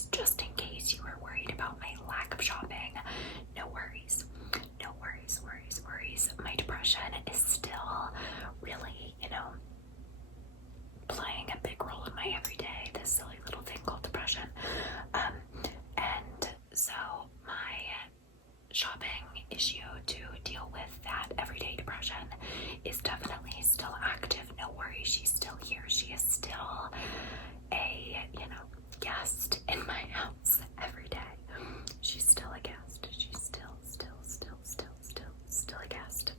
worries, just in case you were worried about my lack of shopping. No worries. No worries, worries, worries. My depression is still really, playing a big role in my everyday, this silly little thing called depression. And so my shopping issue to deal with that everyday depression is definitely still active. No worries, she's still here. She is still a, guest in my house every day. She's still a guest. She's still a guest.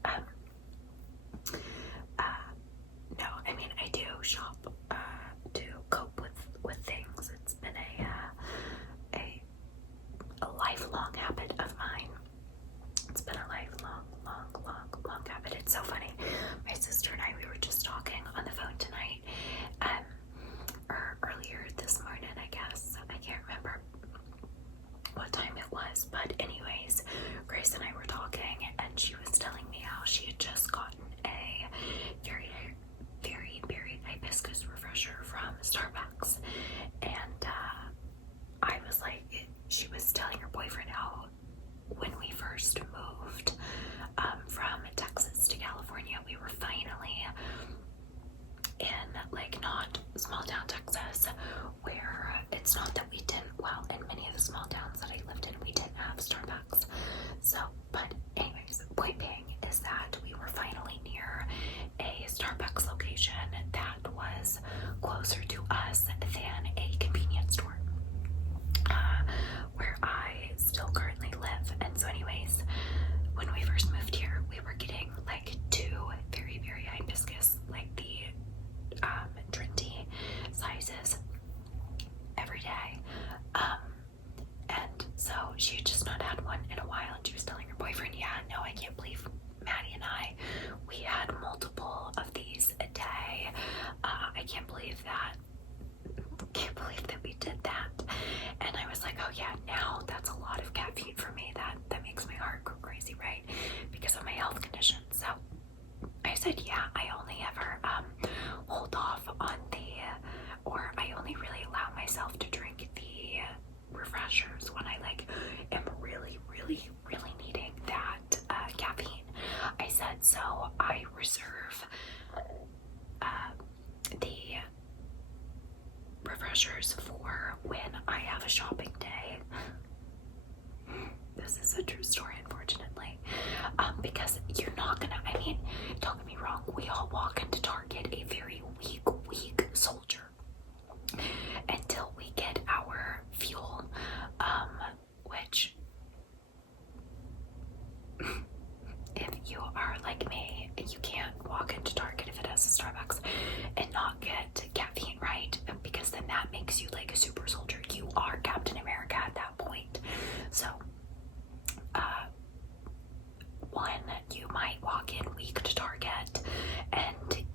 No, I mean, I do shop to cope with things. It's been a lifelong habit of mine. It's been a lifelong, long habit. It's so funny. My sister and I, we were just talking on the phone tonight, or earlier this morning, I guess. I can't remember what time it was, but anyways, Grace and I were talking, and she was telling me how she had just gotten a very, very berry hibiscus refresher from Starbucks, and I was like, she was telling her boyfriend how when we first moved from Texas to California, we were finally in not small town Texas, where it's not that we didn't, well, in many of the small towns that I lived in, we didn't have Starbucks. So, but anyways, point being is that we were finally near a Starbucks location that was closer to us than a convenience store, where I still currently live. And so anyways, when we first moved here, we were getting two very, very hibiscus, the Trinity sizes every day. And so she had just not had one in a while, and she was telling her boyfriend, yeah, no, I can't believe Maddie and I, we had multiple of these a day. I can't believe that we did that. And I was like, oh yeah, now that's a lot of caffeine for me. That makes my heart go crazy, right? Because of my health condition. So I said, yeah, I only ever hold off on or I only really allow myself to drink the refreshers when I am really, really, really needing that caffeine. I said, so I reserve the refreshers for when I have a shopping day. This is a true story, unfortunately, because you're not gonna, don't get me wrong, we all walk into Target a very weak soldier until we get our fuel, which, if you are like me, you can't walk into Target if it has a Starbucks and not get caffeine, right? Because then that makes you like a super soldier. You are Captain America at that point. So, one, you might walk in weak to Target and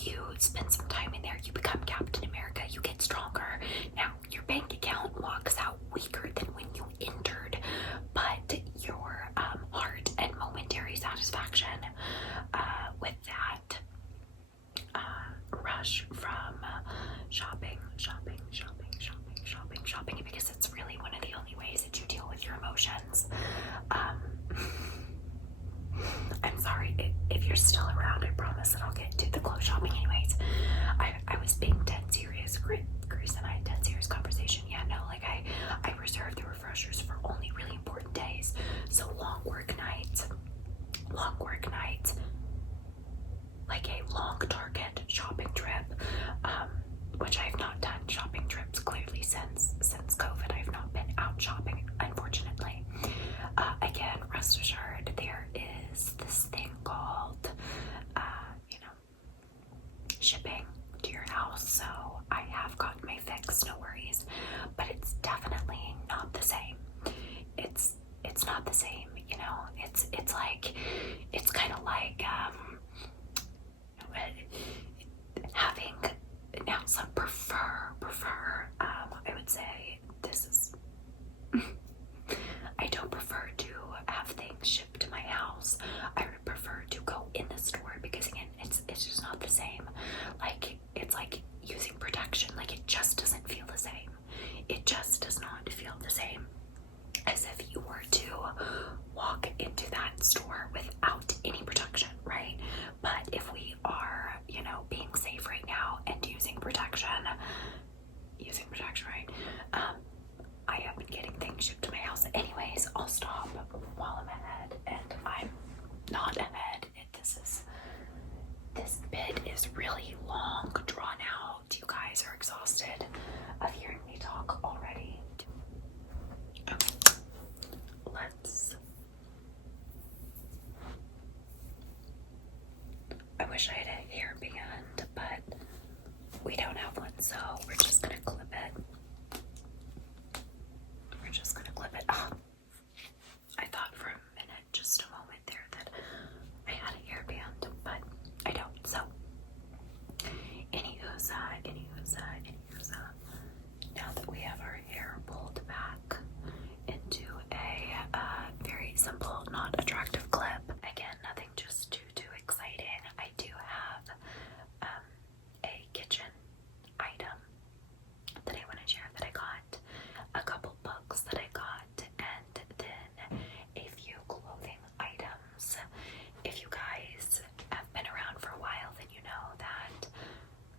you spend some time in there, you become Captain America, you get stronger. Now, your bank account walks out weaker than when you entered, but your heart and momentary satisfaction with that rush from shopping, because it's really one of the only ways that you deal with your emotions. I'm sorry, if you're still around, I promise that I'll get to the clothes shopping anyways. I was being dead serious. Grace and I had dead serious conversation. Yeah, no, I reserve the refreshers for only really important days. So long work nights, like a long Target shopping trip, which I have not done shopping trips clearly since COVID. I have not been out shopping, unfortunately. Again, rest assured, there is this thing called, shipping to your house. So I have gotten my fix, no worries. But it's definitely not the same. It's not the same, it's kind of like having now some prefer. I would say this is. I don't prefer to have things shipped to my house. I would prefer to go in the store because again, it's just not the same. It's like using protection. It just doesn't feel the same. It just we don't have one, so we're just gonna clip it. We're just gonna clip it. Oh, I thought for a minute, just a moment there, that I had a hairband, but I don't. So, anywho's, now that we have our hair pulled back into a very simple, not attractive clip. Again, nothing just too exciting. I do have a kitchen item that I want to share that I got, a couple books that I got, and then a few clothing items. If you guys have been around for a while, then you know that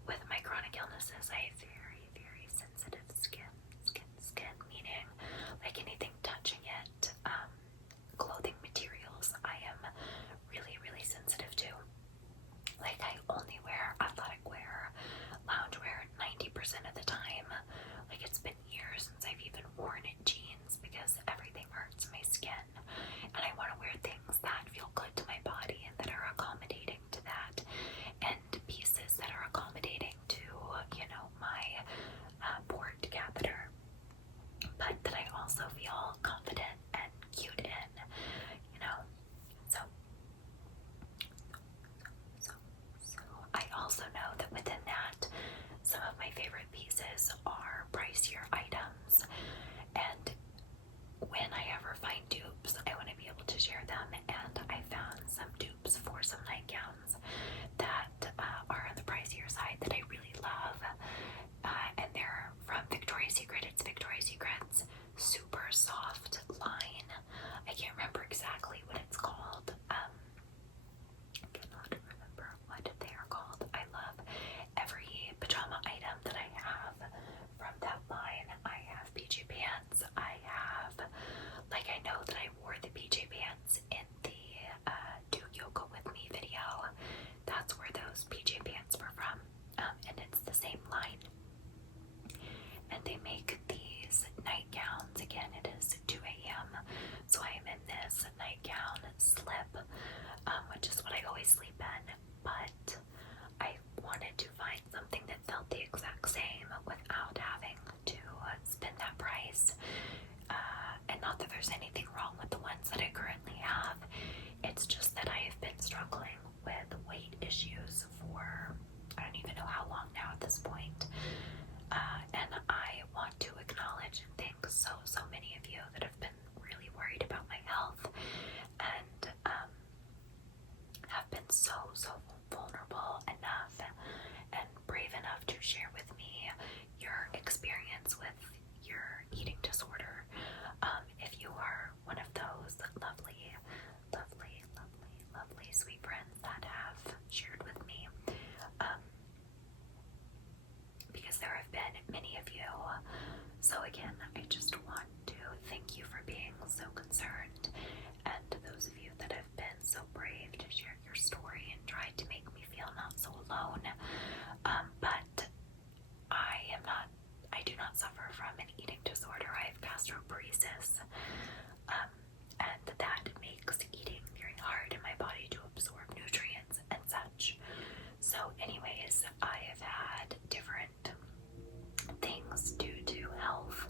with my chronic illnesses, I have very sensitive skin, meaning like anything touching it, clothing materials, I am really sensitive to. Like, I only wear athletic wear, loungewear 90% of the time. Like, it's been years since I've even worn jeans because everything hurts my skin, and I want to wear things that feel good to my body and that are accommodating to that, and pieces that are accommodating to, you know, my port catheter, but that I also feel confident and cute in, you know. So I also know that within that, some of my favorite pieces are pricier items, and when I ever find dupes, I want to be able to share them, and I found some dupes for some nightgowns that are on the pricier side that I really love, and they're from Victoria's Secret. It's Victoria's Secret's Supersoft line. I can't remember exactly what it's called. I cannot remember what they are called. I love every pajama item that I have from that line. I have PJ pants. I have, like, I know that I wore the PJ pants in the Do Yoga With Me video. That's where those PJ pants were from. And it's the same line. And they make these nightgowns. Again, it is 2 a.m. So I am in this nightgown slip, which is what I always sleep in. But I wanted to find something that felt the exact same without having to spend that price. And not that there's anything wrong with the ones that I currently have. It's just that I have been struggling with weight issues for, I don't even know how long now at this point. And I want to acknowledge and thank so many of you that have been really worried about my health and have been so vulnerable enough and brave enough to share with me your experience with your eating disorder. If you are one of those lovely, sweet friends that have shared with me, because there have been many of you. So again, I just want to thank you for being so concerned, and to those of you that have been so brave to share your story and tried to make me feel not so alone. But I do not suffer from an eating disorder. I have gastroparesis, and that makes eating very hard in my body to absorb nutrients and such. So anyways, I have had different things due to health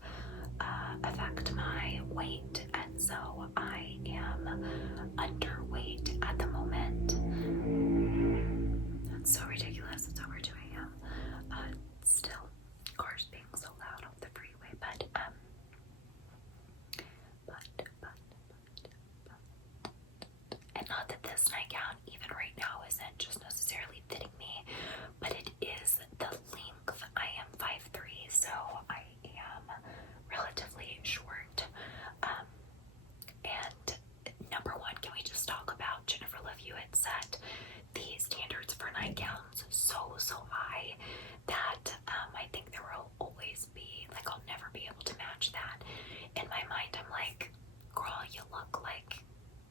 affect my weight, and so I am underweight at the moment. That's so ridiculous. It's over 2 a.m. Still, cars being so loud off the freeway, but and not that this nightgown, even right now, isn't just necessarily fitting me, but it is the length. I am 5'3", so I am relatively short. And number one, can we just talk about Jennifer Love Hewitt set the standards for nightgowns so high that I think there will always be, like, I'll never be able to match that. In my mind, I'm like, girl, you look like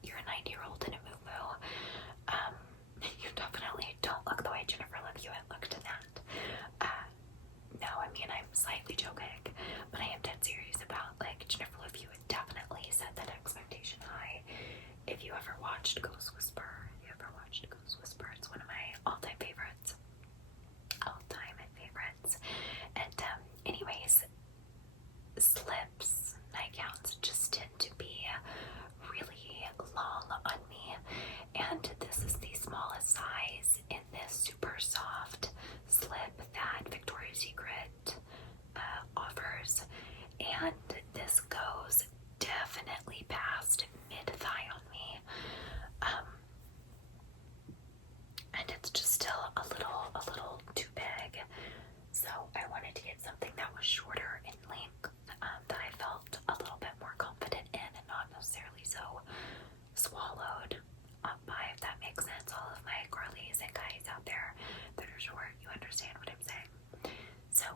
you're a 90-year-old in a moo-moo. You definitely don't look the way Jennifer Love Hewitt looked in that. No, I mean, I'm slightly joking, but I am dead serious about, like, Jennifer Love Hewitt definitely set that expectation high. If you ever watched Ghost Whisper, it's one of my all-time favorites. was shorter in length, that I felt a little bit more confident in and not necessarily so swallowed up by, if that makes sense. All of my girlies and guys out there that are short, you understand what I'm saying. So,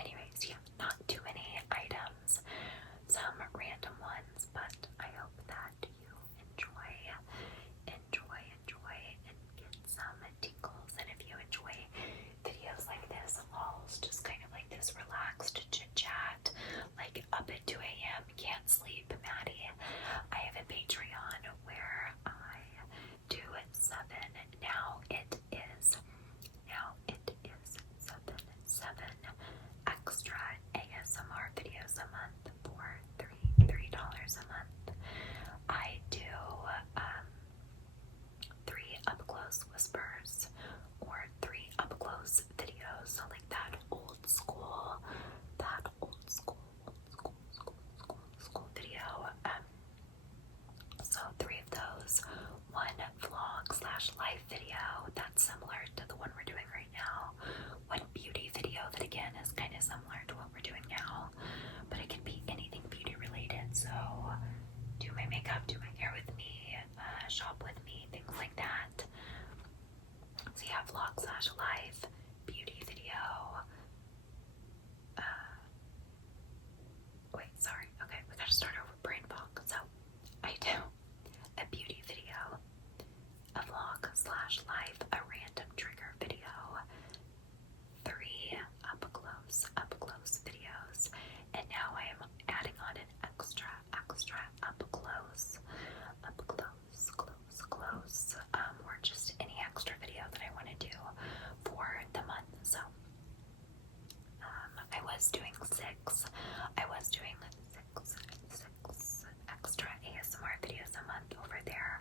anyways, yeah, not too many items, some random ones, but I hope that you enjoy and get some tingles. And if you enjoy videos like this, hauls, just kind of like this relaxed chit chat, like up at 2 a.m., can't sleep, Maddie, I have a Patreon where I do it 7. Now it is 7 extra ASMR videos a month for $3 a month. I do 3 up-close whispers or 3 up-close videos, so like that old school video. So 3 of those, 1 vlog / life video that's similar to the one we're doing right now, 1 beauty video that again is kind of similar to what we're doing now, but it can be anything beauty related. So do my makeup, do my hair with me, shop with me, things like that. So yeah, vlog / life, beauty video. Wait, sorry. Okay, we gotta start over. Brain fog. So I do a beauty video, a vlog / life, a random trigger video, 3 up close videos, and now I am adding on an extra up close, or just any extra video that I want to do for the month. So I was doing 6 extra ASMR videos a month over there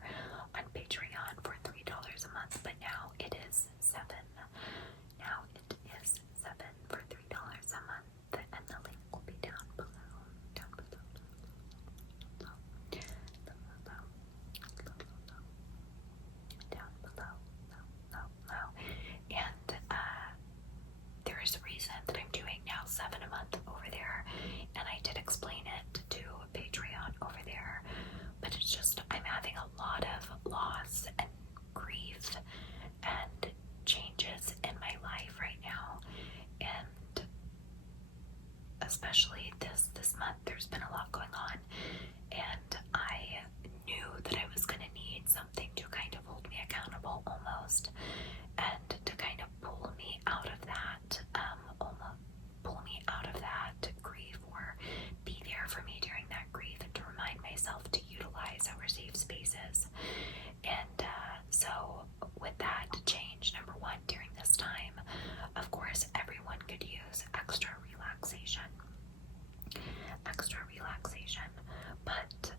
on Patreon for $3 a month, but now it is 7. Now it is 7 for $3 a month, and the link will be down below. And there is a reason that I'm doing now 7 a month over there, and I did explain it to Patreon over there, but it's just I'm having a lot of loss and grief and changes in my life right now, and especially this month there's been a lot going on, and I knew that I was going to need something to kind of hold me accountable almost, and to kind of pull me out of that grief, or be there for me during that grief, and to remind myself to utilize our safe spaces. And so with that change, number 1, during this time, of course, everyone could use extra relaxation, but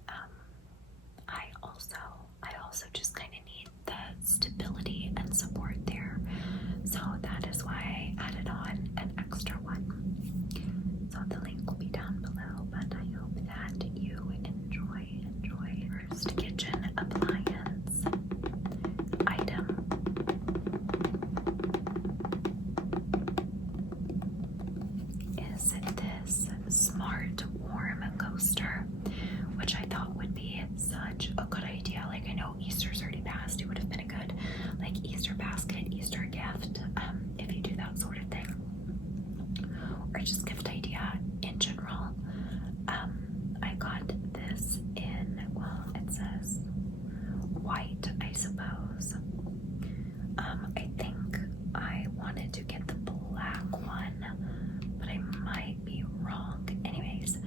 I also just kind of need the stability and support there. So that is why I added on an extra one. So the link will be down below, but I hope that you enjoy. First kitchen appliance item is this smart warm coaster, which I thought would be such a good idea. Like, I know Easter's already passed. It would have been a good like Easter basket, Easter gift, if you do that sort of thing, or just gift idea in general. I got this in, well, it says white, I suppose. I think I wanted to get the black one, but I might be wrong. Anyways,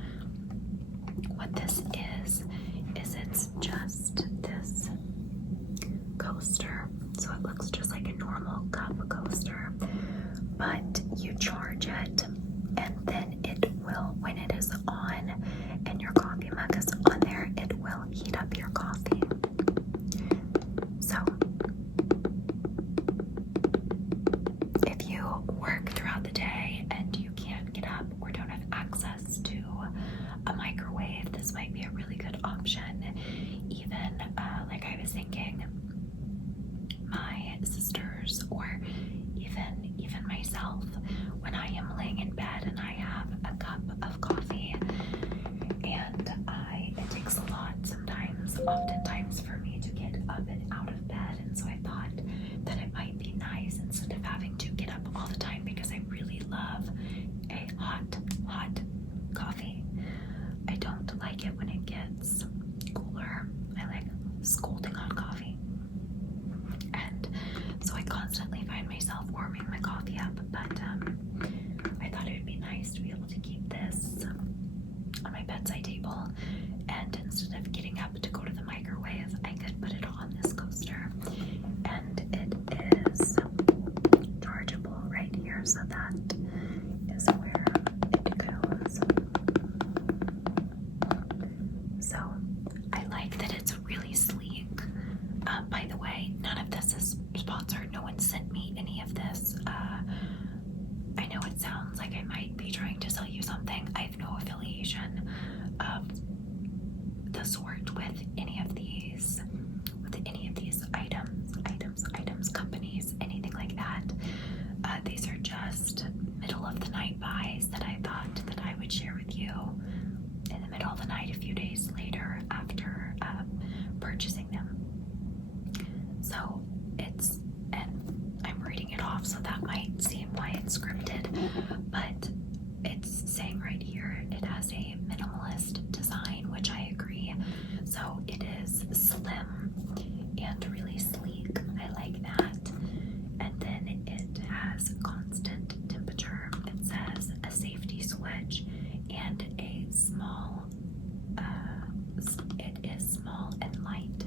what this is it's just this coaster. So it looks just like a normal cup coaster, but you charge it, and then it will, when it is on and your coffee mug is on there, it will heat up your coffee. So if you work throughout the day and you can't get up or don't have access to a microwave, this might be a really good option. Even like I was thinking, my sisters, or even find myself when I am laying in bed and I have a cup of coffee, and it takes a lot sometimes, oftentimes, for me to get up and out of bed. And so I thought that it might be nice, instead of having to get up all the time, because I really love a hot coffee. I don't like it when it gets cooler. I like scalding hot coffee. And so I constantly find myself warming my coffee up, but I thought it would be nice to be able to keep this on my bedside table, and instead of getting up to go to the microwave, I could put it on this coaster. And it is chargeable right here, so that is where it goes. So I like that it's really sleek. By the way, none of this is sponsored. No one sent me any of this. I know it sounds like I might be trying to sell you something. I have no affiliation of the sort with any of these items, companies, anything like that. These are just middle of the night buys that I thought that I would share with you in the middle of the night a few days later after purchasing them. So and I'm reading it off, so that might seem why it's scripted, but it's saying right here it has a minimalist design, which I agree. So it is slim and really sleek. I like that. And then it has constant temperature. It says a safety switch and a small, it is small and light.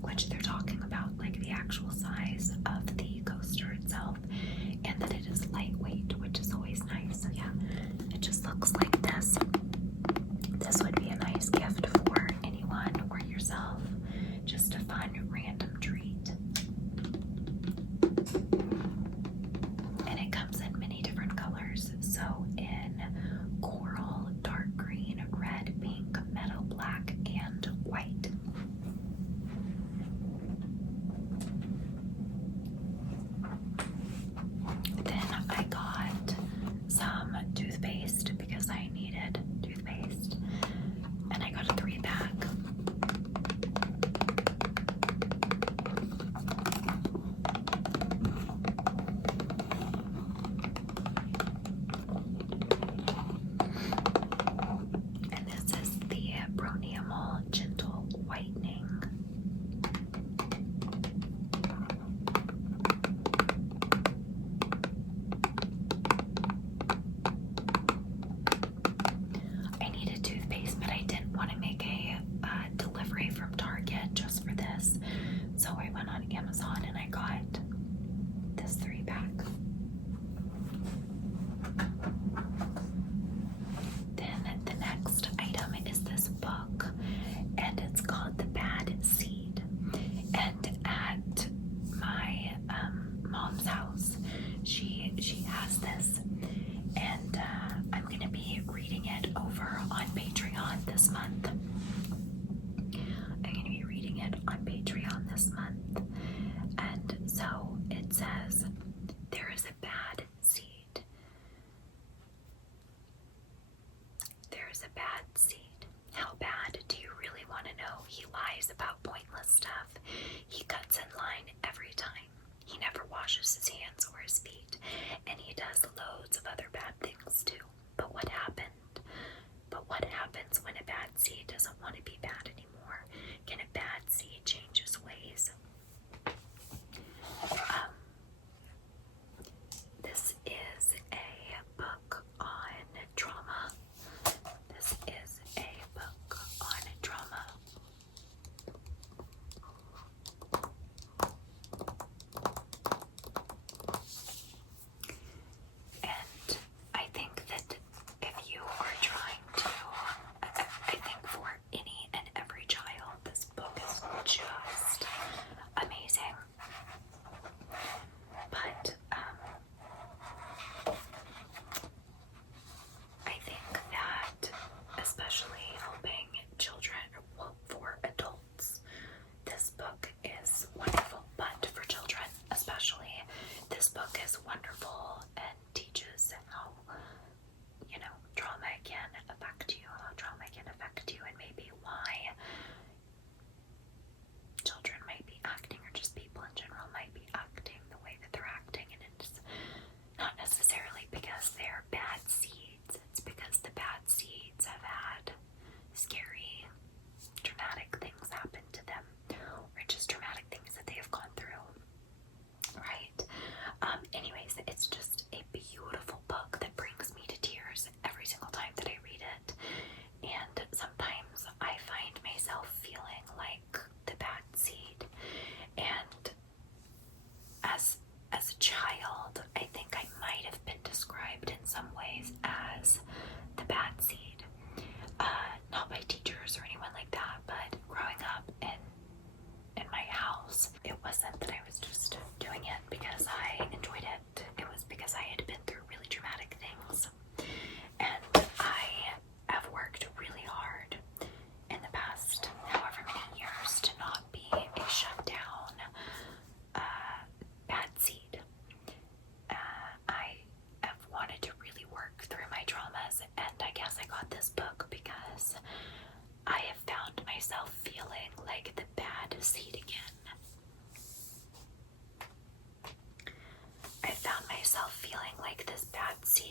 Which they're talking about, like the actual size of the coaster itself, and that it is lightweight, which is always nice. So yeah, it just looks like this. This would be a nice gift for anyone or yourself. Just a fun random treat. And it comes in many different colors. So in coral, dark green, red, pink, metal black, and white. Then I got some toothpaste because I needed toothpaste, and I got a 3-pack. And this is the Broniamol Gentle Whitening. I needed toothpaste, but I didn't want to make a delivery from Target just for this. So I went on Amazon and I got this 3-pack. Then the next item is this book, and it's called The Bad Seed. And at my mom's house, she has this, and I'm gonna be reading it over on Patreon this month. I'm gonna be reading it on Patreon this month. And so it says, there is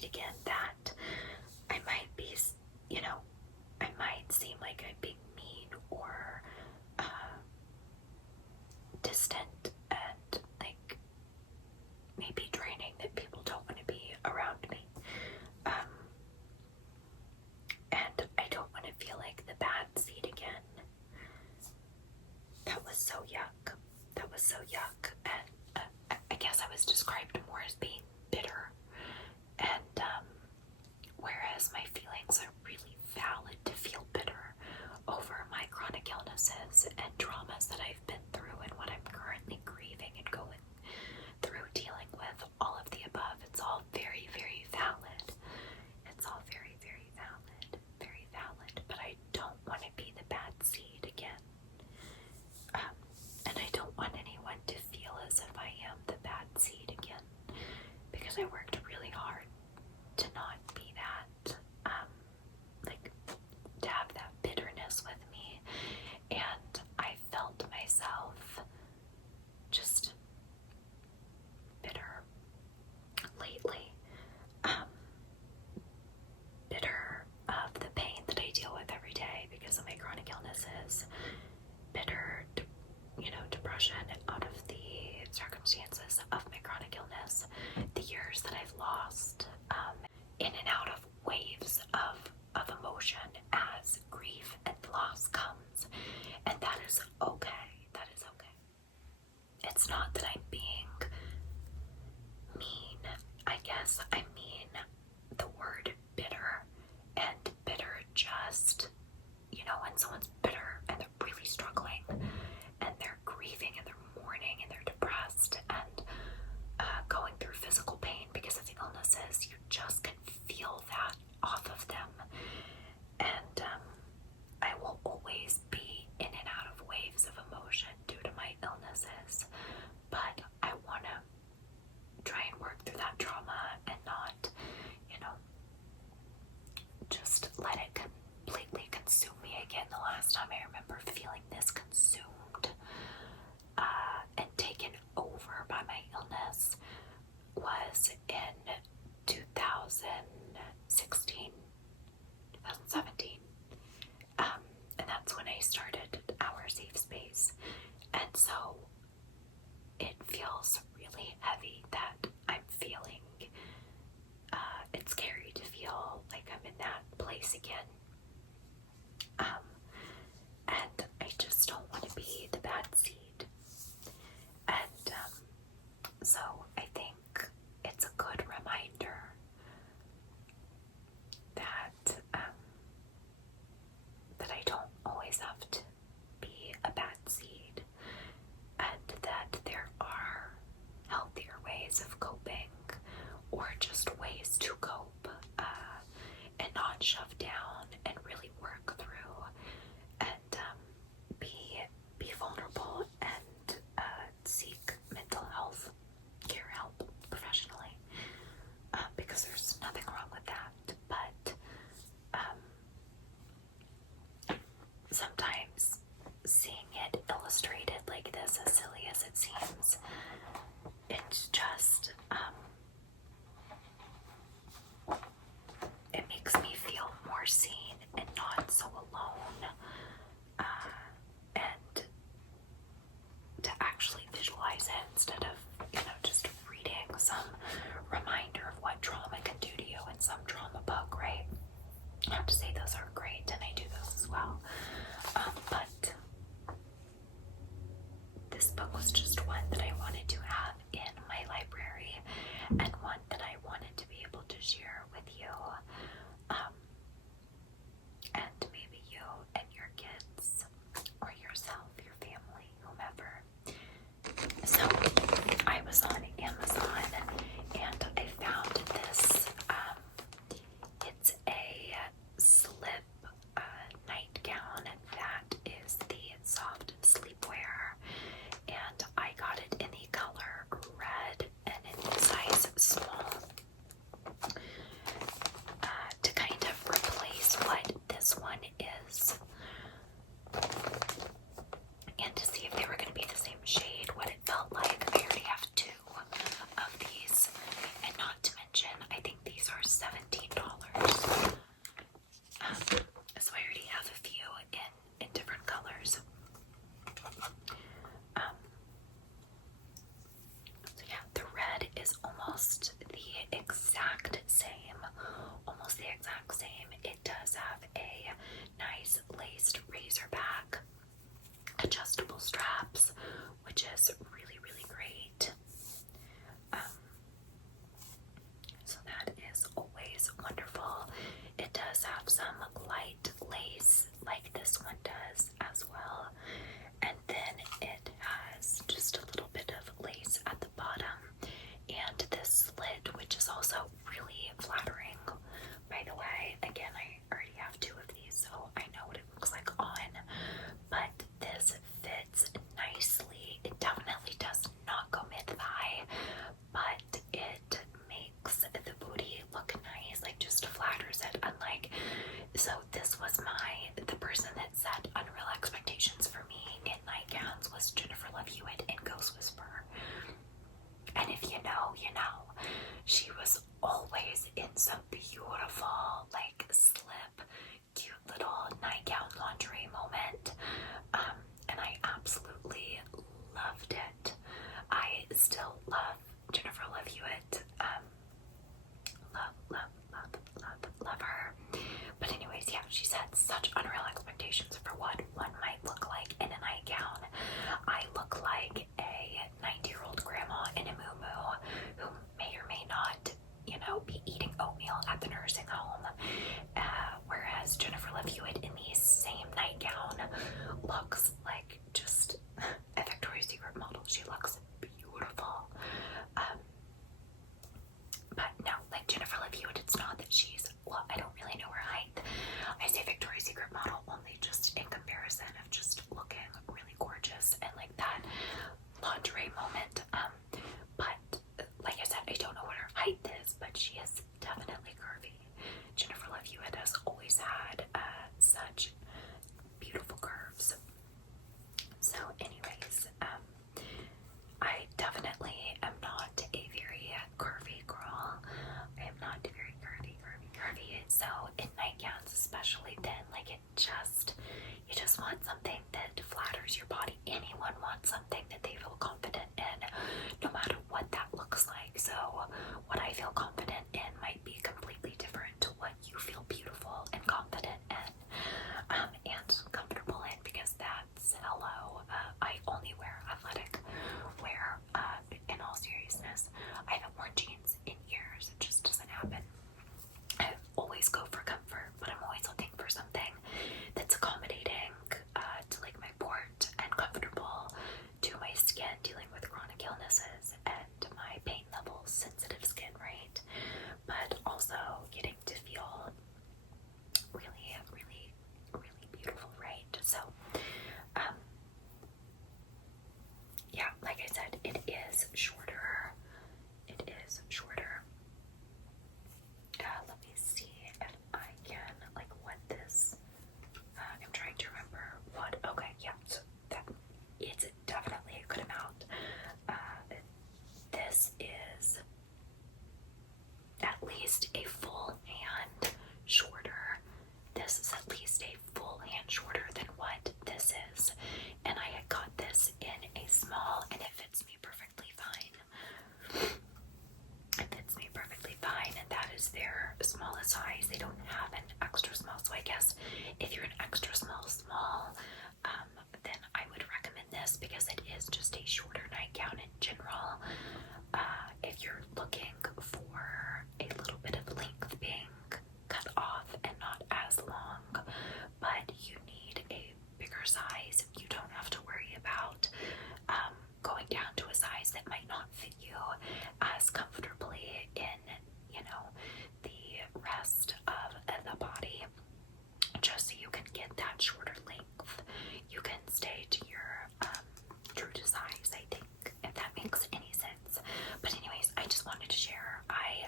seed again, that I might be, you know, I might seem like I'm being mean or distant and like maybe draining, that people don't want to be around me. And I don't want to feel like the bad seed again. That was so yuck. That was so yuck. And I guess I was described more as being bitter. And whereas my feelings are really valid to feel bitter over my chronic illnesses and traumas that I've been through and what I'm currently grieving and going through dealing with, all of the above, it's all very, very valid. It's all very, very valid. Very valid. But I don't want to be the bad seed again. And I don't want anyone to feel as if I am the bad seed again, because I worked really hard to not be that, like, to have that bitterness with me, and I felt myself just bitter lately, bitter of the pain that I deal with every day because of my chronic illnesses, bitter, depression out of the circumstances of my chronic illness, the years that I've lost, in and out of waves of emotion as grief and loss comes, and that is okay. That is okay. It's not that I'm being mean. I guess I mean the word bitter, and bitter just, when someone's bitter and they're really struggling and they're grieving and they're mourning and they're depressed and going through physical pain because of the illnesses, you just can feel that off of them. And I will always be in and out of waves of emotion due to my illnesses, but I want to try and work through that trauma and not, just let it completely consume me again. The last time I remember feeling this consumed and taken over by my illness was in 2016, 2017. And that's when I started our safe space. And so it feels really heavy that I'm feeling, it's scary to feel like I'm in that place again. And I just don't want to be the bad seed. And so I think it's a good reminder that that I don't always have to be a bad seed, and that there are healthier ways of coping, or just ways to cope and not shove down and really work through and be vulnerable and seek mental health care help professionally, because there's nothing wrong with that. But sometimes seeing it illustrated like this, as silly as it seems, it's just it makes me feel more seen and not so alone, and to actually visualize it instead of just reading some reminder of what trauma can do to you in some trauma book, right? Not to say those aren't great, and I do those as well, but this book was just one that I wanted to have in my library, and one that I wanted to be able to share with you, and maybe you and your kids, or yourself, your family, whomever. So I was on Amazon and I found this, it's a slip love Jennifer Love Hewitt. Love her. But anyways, yeah, she's had such unreal expectations for what one might look like in a nightgown. I look like a 90-year-old grandma in a moo-moo who may or may not, you know, be eating oatmeal at the nursing home. Whereas Jennifer Love Hewitt in the same nightgown looks like just a Victoria's Secret model. She looks beautiful. But no, like Jennifer Love Hewitt, it's not that she's, well, I don't really know her height. I say Victoria's Secret model only just in comparison of just looking really gorgeous and like that lingerie moment. But like I said, I don't know what her height is, but she is definitely curvy. Jennifer Love Hewitt has always had such beautiful curves. So anyways, I definitely am not a very curvy girl. I am not very curvy. So in nightgowns, especially then, like you just want something that flatters your body. Anyone wants something that they feel confident in, no matter what that looks like. So what I feel confident in might be completely different to what you feel beautiful and confident in, and comfortable in, because that's hello. I only wear athletic wear. In all seriousness, I haven't worn jeans in years. It just doesn't happen. I always go for comfort, but I'm always looking for something that's accommodating to like my port and comfortable to my skin dealing with chronic illnesses and my pain levels, sensitive skin, right? But also getting to feel really, really, really beautiful, right? So, yeah, like I said, it is shorter. It is shorter. Let me see if I can, like, what this, I'm trying to remember what, okay, yeah, so that, it's definitely a good amount. This is at least a full hand shorter. This is at least a full hand shorter than what this is. And I had got this in a small, and it fits me perfectly fine. It fits me perfectly fine, and that is their smallest size. They don't have an extra small, so I guess if you're an extra small, then I would recommend this because it is just a shorter nightgown in general. If you're looking for a little bit of length being cut off and not as long, but you need a bigger size, you don't have to worry about going down to a size that might not fit you as comfortably in, you know, the rest of the body. Just so you can get that shorter length, you can stay to your true to size, I think, if that makes any sense. But anyways, I just wanted to share, I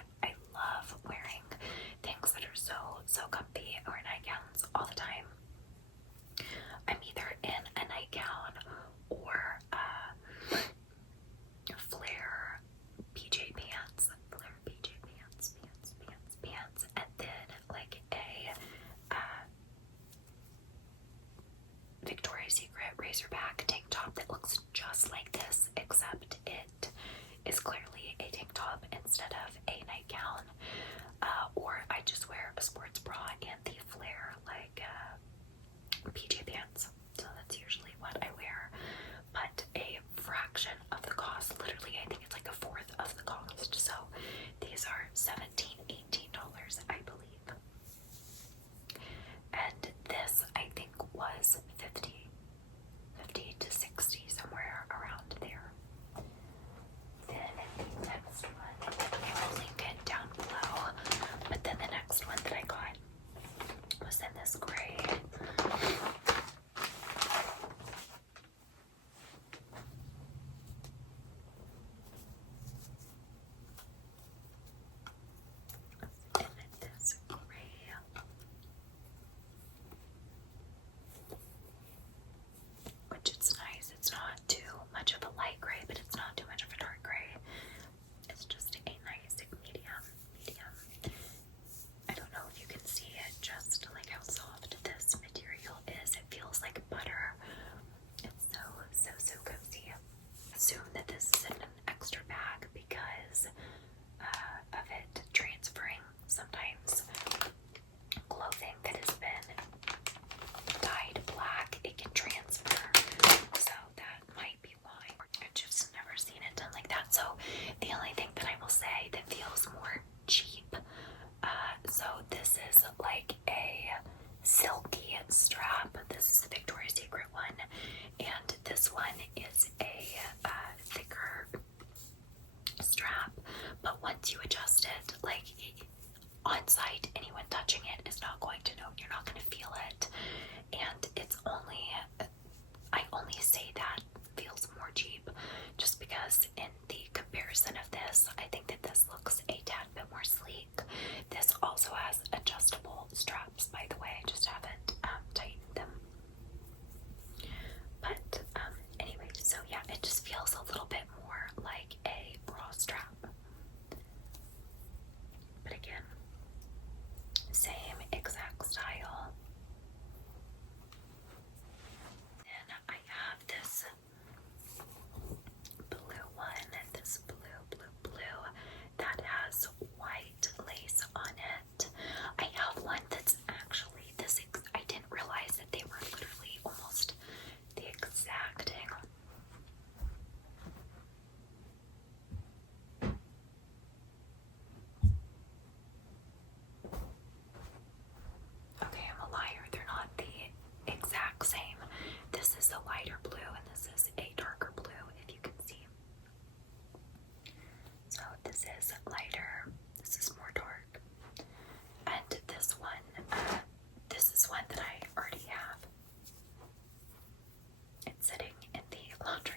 love wearing things that are so comfy, or nightgowns all the time. I'm either in a nightgown or flare PJ pants, and then like a Victoria's Secret Razorback tank top that looks just like this, except it is clearly a tank top instead of a nightgown. Or I just wear a sports bra and the flare like PJ pants. So that's usually what I wear. But a fraction of the cost, literally I think it's like a fourth of the cost. So these are $17, $18, I believe. And this I think was 50 to 60, somewhere around there. Then the next one, I will link it down below. But then the next one that I got was in this gray. Which it's nice. It's not too much of a light gray, but it's not too much of a dark gray. It's just a nice medium. I don't know if you can see it, just like how soft this material is. It feels like butter. It's so cozy. Assume that this is in an extra bag because of it transferring. Sometimes clothing that has been dyed black, it can transfer, so that might be why. I've just never seen it done like that. So the only thing that I will say that feels more cheap, so this is like a silky strap. This is the Victoria's Secret one, and this one is a thicker strap, but once you adjust it, like on site, anyone touching it is not going to know. You're not going to feel it, and it's only, I only say that feels more cheap just because in the comparison of this, I think that this looks a tad bit more sleek. This also has adjustable straps, by the way. I just haven't tightened them. But anyway, so yeah, it just feels a little bit more like a bra strap. But again, same exact style. Then I have this blue one, this blue that has white lace on it. I have one that's actually this, I didn't realize that they were literally almost the exact, hang on. Okay, I'm a liar. They're not the exact same. This is a lighter blue and this is a darker blue, if you can see. So this is lighter, this is more dark. And this is one that I already have. It's sitting in the laundry.